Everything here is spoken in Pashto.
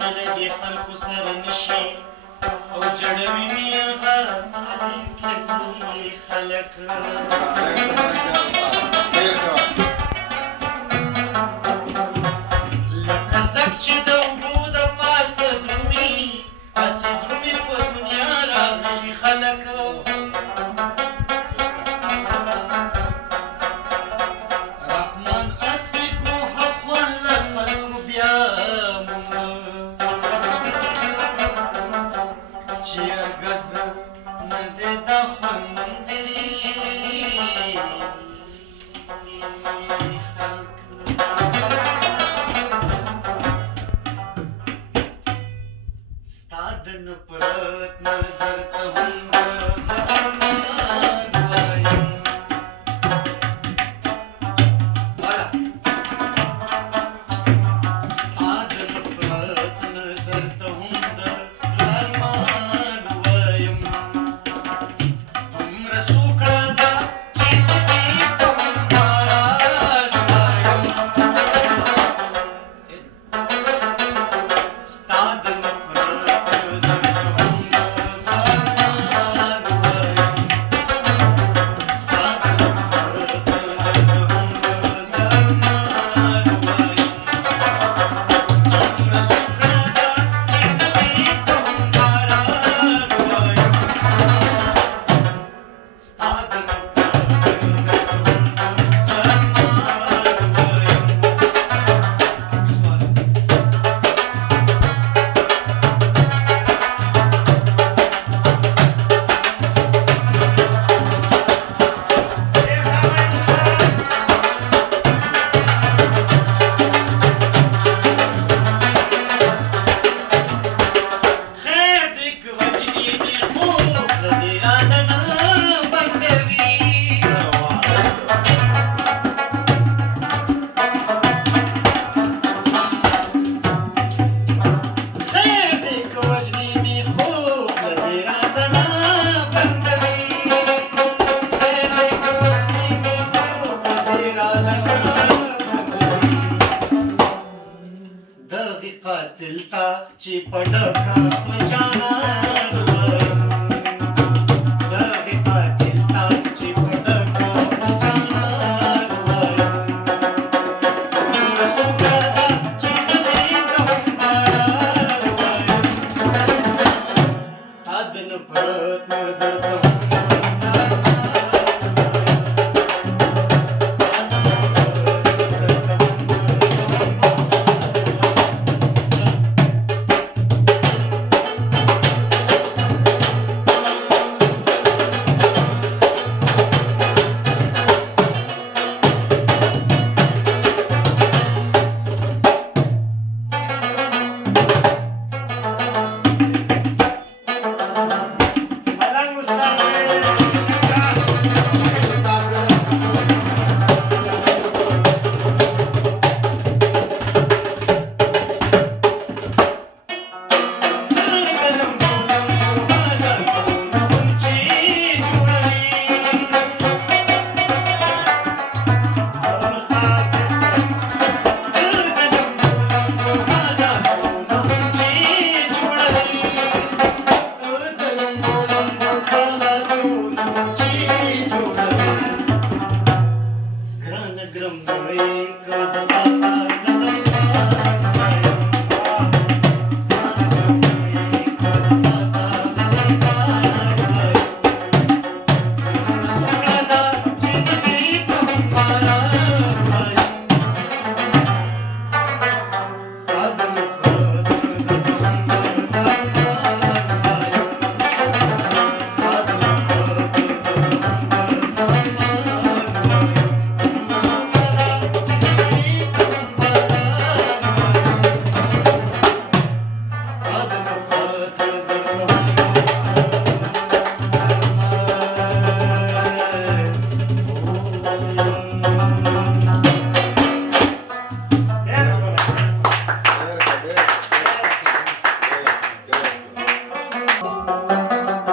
مله دې خلکو سره نشي او جړوي مې هغه تللي تللي خلک لکه زک چې د اوبو د پاسه درومي هسې درومي په دنیا راغلي خلک رحمان اسې کوه خوند له خلکو بیا مونده چې ارګز نه دی دا خوند موندلی ستا د نفرت نظر ته هم د زړه ارمان وایم ستا د نفرت نظر ته هم د زړه ارمان وایم دومره سوکړه ده چې زه دې ته هم باران وایم ستا د نفرت نظر ته هم د زړه ارمان وایم ستا د نفرت نظر ته هم د زړه ارمان وایم دومره سوکړه ده چې زه دې ته هم باران وایم ستا د نفرت نظر ته هم د زړه ارمان وایم خیر دې که وجنې دې خوب له دې راله نه بندوي خیر دې که وجنې مې خوب له دې راله نه بندوي خیر دې که وجنې مې خوب له دې راله نه بندوي دغې قاتل ته چې په ډکه خوله جانان